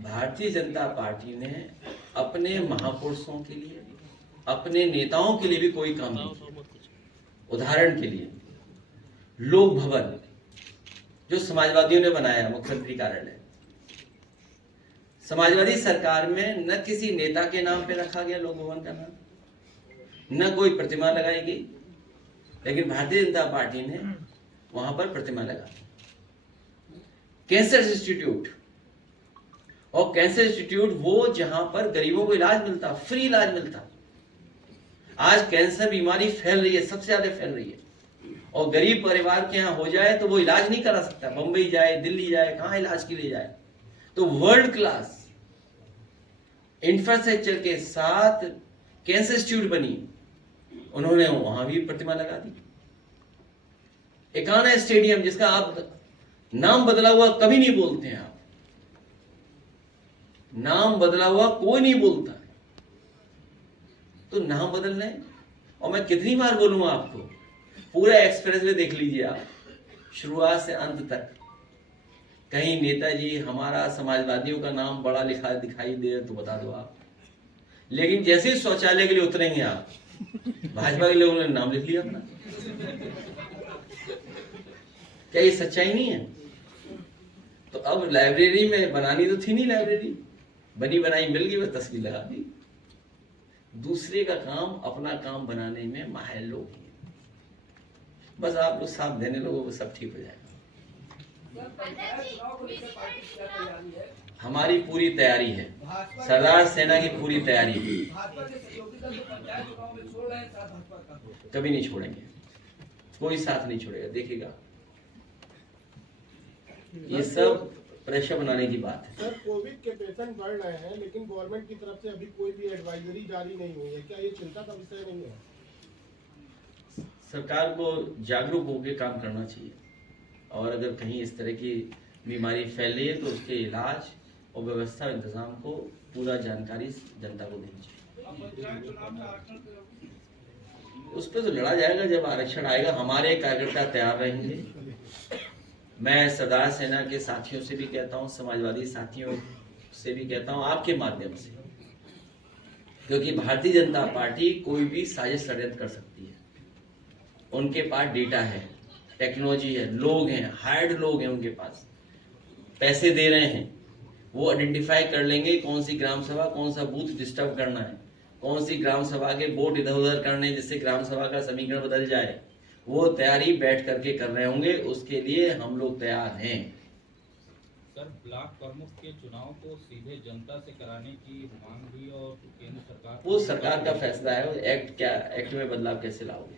Bharatiya Janata party ने अपने महापुरुषों के लिए, अपने नेताओं के लिए भी कोई काम नहीं किया। उदाहरण के लिए लोक भवन जो समाजवादियों ने बनाया, मुख्यमंत्री कार्यालय, समाजवादी सरकार में न किसी नेता के नाम पे रखा गया लोक भवन का नाम, न कोई प्रतिमा लगाई गई, लेकिन भारतीय जनता पार्टी ने वहां पर प्रतिमा लगा। कैंसर इंस्टीट्यूट, और कैंसर इंस्टीट्यूट वो जहां पर गरीबों को इलाज मिलता, फ्री इलाज मिलता। आज कैंसर बीमारी फैल रही है, सबसे ज्यादा फैल रही है, और गरीब परिवार के यहाँ हो जाए तो वो इलाज नहीं करा सकता, बंबई जाए, दिल्ली जाए, कहां इलाज के लिए जाए। तो वर्ल्ड क्लास इंफ्रास्ट्रक्चर के साथ कैंसर इंस्टीट्यूट बनी, उन्होंने वहां भी प्रतिमा लगा दी। एकाना स्टेडियम जिसका आप नाम बदला हुआ कभी नहीं बोलते हैं, आप नाम बदला हुआ कोई नहीं बोलता है, तो नाम बदलने, और मैं कितनी बार बोलूंगा आपको, पूरा एक्सप्रेस वे देख लीजिए आप, शुरुआत से अंत तक। कहीं नेताजी हमारा समाजवादियों का नाम बड़ा लिखा दिखाई दे तो बता दो आप, लेकिन जैसे ही शौचालय के लिए उतरेंगे आप, भाजपा के लोगों ने नाम लिख लिया अपना। क्या ये सच्चाई नहीं है? तो अब लाइब्रेरी में बनानी तो थी नहीं, लाइब्रेरी बनी बनाई मिल गई, बस तस्वीर लगा दी। दूसरे का काम अपना काम बनाने में माहिर लोग हैं, बस आप लोग साथ देने लोगों को सब ठीक हो जाएगा। हमारी पूरी तैयारी है, सरदार सेना की पूरी तैयारी है, कभी नहीं छोड़ेंगे, कोई साथ नहीं छोड़ेगा, देखिएगा। ये सब प्रेशर बनाने की बात है। सर, कोविड के पेशेंट बढ़ रहे हैं, लेकिन गवर्नमेंट की तरफ से अभी कोई भी एडवाइजरी जारी नहीं हुई है, क्या ये चिंता का विषय नहीं है? सरकार को जागरूक होकर काम करना चाहिए, और अगर कहीं इस तरह की बीमारी फैल रही है तो उसके इलाज और व्यवस्था इंतजाम को पूरा जानकारी जनता को देनी चाहिए। उस पर तो लड़ा जाएगा जब आरक्षण आएगा। हमारे कार्यकर्ता तैयार रहेंगे। मैं सरदार सेना के साथियों से भी कहता हूं, समाजवादी साथियों से भी कहता हूं, आपके माध्यम से, क्योंकि भारतीय जनता पार्टी कोई भी साजिश षड्यंत्र कर सकती है। उनके पास डेटा है, टेक्नोलॉजी है, लोग हैं, हायर्ड लोग हैं उनके पास, पैसे दे रहे हैं, वो आइडेंटिफाई कर लेंगे कौन सी ग्राम सभा, कौन सा बूथ डिस्टर्ब करना है, कौन सी ग्राम सभा के वोट इधर उधर करने जिससे ग्राम सभा का समीकरण बदल जाए। वो तैयारी बैठ करके कर रहे होंगे, उसके लिए हम लोग तैयार हैं। सर, ब्लॉक प्रमुख के चुनाव को सीधे जनता से कराने की मांग भी, और केंद्र सरकार, वो सरकार का फैसला है। एक्ट क्या, एक्ट में बदलाव कैसे लाओगे?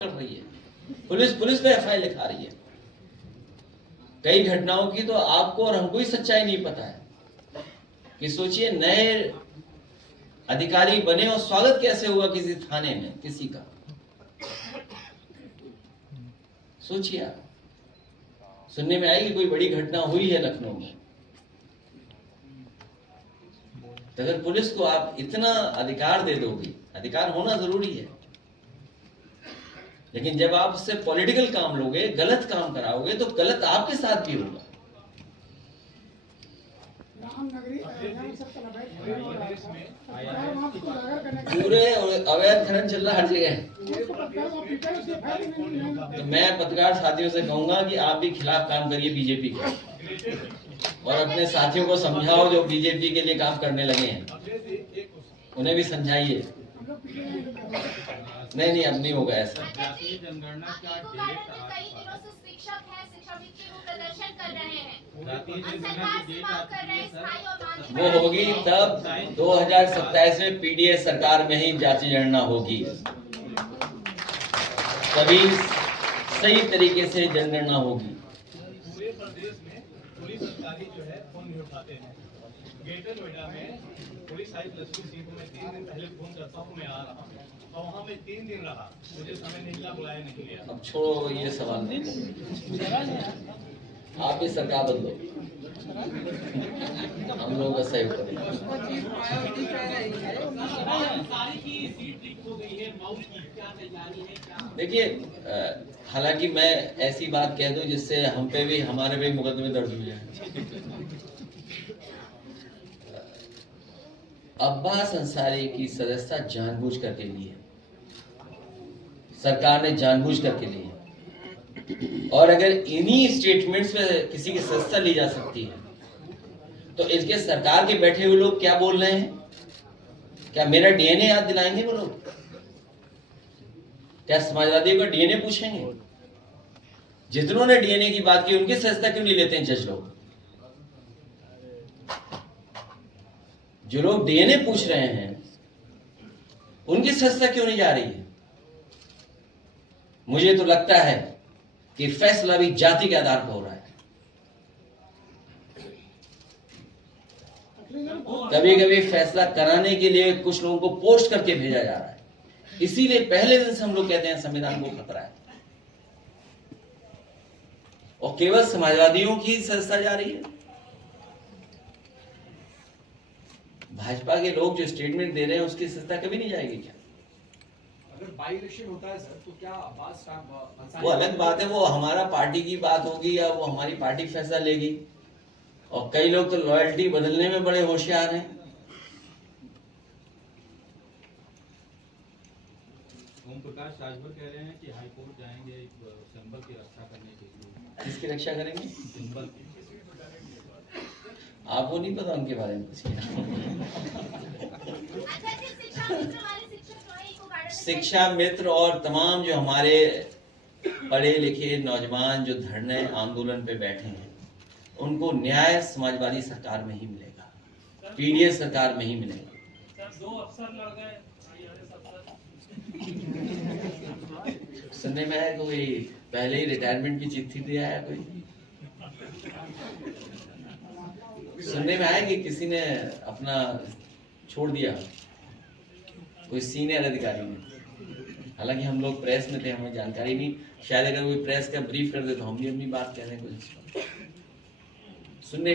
कर रही है पुलिस पे एफआईआर लिखा रही है। कई घटनाओं की तो आपको और हमको ही सच्चाई नहीं पता है कि सोचिए, नए अधिकारी बने और स्वागत कैसे हुआ किसी थाने में किसी का, सोचिए आप। सुनने में आई कि कोई बड़ी घटना हुई है लखनऊ में, तो अगर पुलिस को आप इतना अधिकार दे दोगे, अधिकार होना जरूरी है, लेकिन जब आप उससे पॉलिटिकल काम लोगे, गलत काम कराओगे, तो गलत आपके साथ भी होगा। पूरे अवैध खनन चल रहा हर जगह। तो मैं पत्रकार साथियों से कहूंगा कि आप भी खिलाफ काम करिए बीजेपी के, और अपने साथियों को समझाओ जो बीजेपी के लिए काम करने लगे हैं, उन्हें भी समझाइए। नहीं, अब नहीं होगा ऐसा। जनगणना का डेट कई दिनों से शिक्षक हैं, शिक्षाविद के वो प्रदर्शन कर रहे हैं, वो होगी तब 2027 में पीडीएस सरकार में ही जांच जनगणना होगी, तभी सही तरीके से जनगणना होगी। पूरे प्रदेश में पुलिस अधिकारी जो है फोन नहीं उठाते हैं। ग्रेटर नोएडा में पुलिस आई प्लस सीट में 3 दिन पहले फोन करता हूँ मैं आ रहा हूँ, और वहाँ में 3 दिन रहा, मुझे समय नहीं मिला, बुलाया नहीं गया। अब छोड़ो ये सवाल नहीं, आप ही सरकार बदलो, हम लोग का सहयोग करें। देखिए, हालांकि मैं ऐसी बात कह दूं जिससे हम पे भी, हमारे भी मुकदमे दर्ज हुए हैं। अब्बास अंसारी की सदस्यता जानबूझ करके ली है, सरकार ने जानबूझ करके ली है। और अगर इन्हीं स्टेटमेंट्स में किसी की सदस्यता ली जा सकती है तो इसके सरकार के बैठे हुए लोग क्या बोल रहे हैं? क्या मेरा डीएनए याद दिलाएंगे वो लोग? क्या समाजवादियों का डीएनए पूछेंगे? जितनों ने डीएनए की बात की उनकी सदस्यता क्यों नहीं लेते हैं जज लोग? जो लोग डीएनए पूछ रहे हैं उनकी सदस्यता क्यों नहीं जा रही है? मुझे तो लगता है कि फैसला भी जाति के आधार पर हो रहा है। कभी कभी फैसला कराने के लिए कुछ लोगों को पोस्ट करके भेजा जा रहा है, इसीलिए पहले दिन से हम लोग कहते हैं संविधान को खतरा है। और केवल समाजवादियों की सदस्यता जा रही है। भाजपा के लोग जो स्टेटमेंट दे रहे हैं उसकी सदस्यता कभी नहीं जाएगी क्या? अगर बाई इलेक्शन होता है सर तो क्या अब्बास साहब वो अलग बात है, वो हमारा पार्टी की बात होगी या वो हमारी पार्टी फैसला लेगी। और कई लोग तो लॉयल्टी बदलने में बड़े होशियार हैं। ओम प्रकाश राजभर कह रहे हैं कि हाई कोर्ट जाएंगे एक सिंबल की रक्षा करने के लिए। किसकी रक्षा करेंगे? सिंबल की। आपको नहीं पता उनके बारे में कुछ? अच्छा जी, शिक्षा मित्र वाले शिक्षक जो है इको गार्डन में शिक्षा मित्र और तमाम जो हमारे पढ़े लिखे नौजवान जो धरने आंदोलन पे बैठे हैं उनको न्याय समाजवादी सरकार में ही मिलेगा, पीडीएस सरकार में ही मिलेगा। दो अफसर लड़ गए, सुनने में आया कोई पहले ही रिटायरमेंट की चिट्ठी दे आया, कोई सुनने में आया कि किसी ने अपना छोड़ दिया, कोई सीनियर अधिकारी ने। हालांकि हम लोग प्रेस में थे, हमें जानकारी नहीं। शायद अगर कोई प्रेस का ब्रीफ कर दे तो हम भी अपनी बात कह रहे हैं कुछ सुनने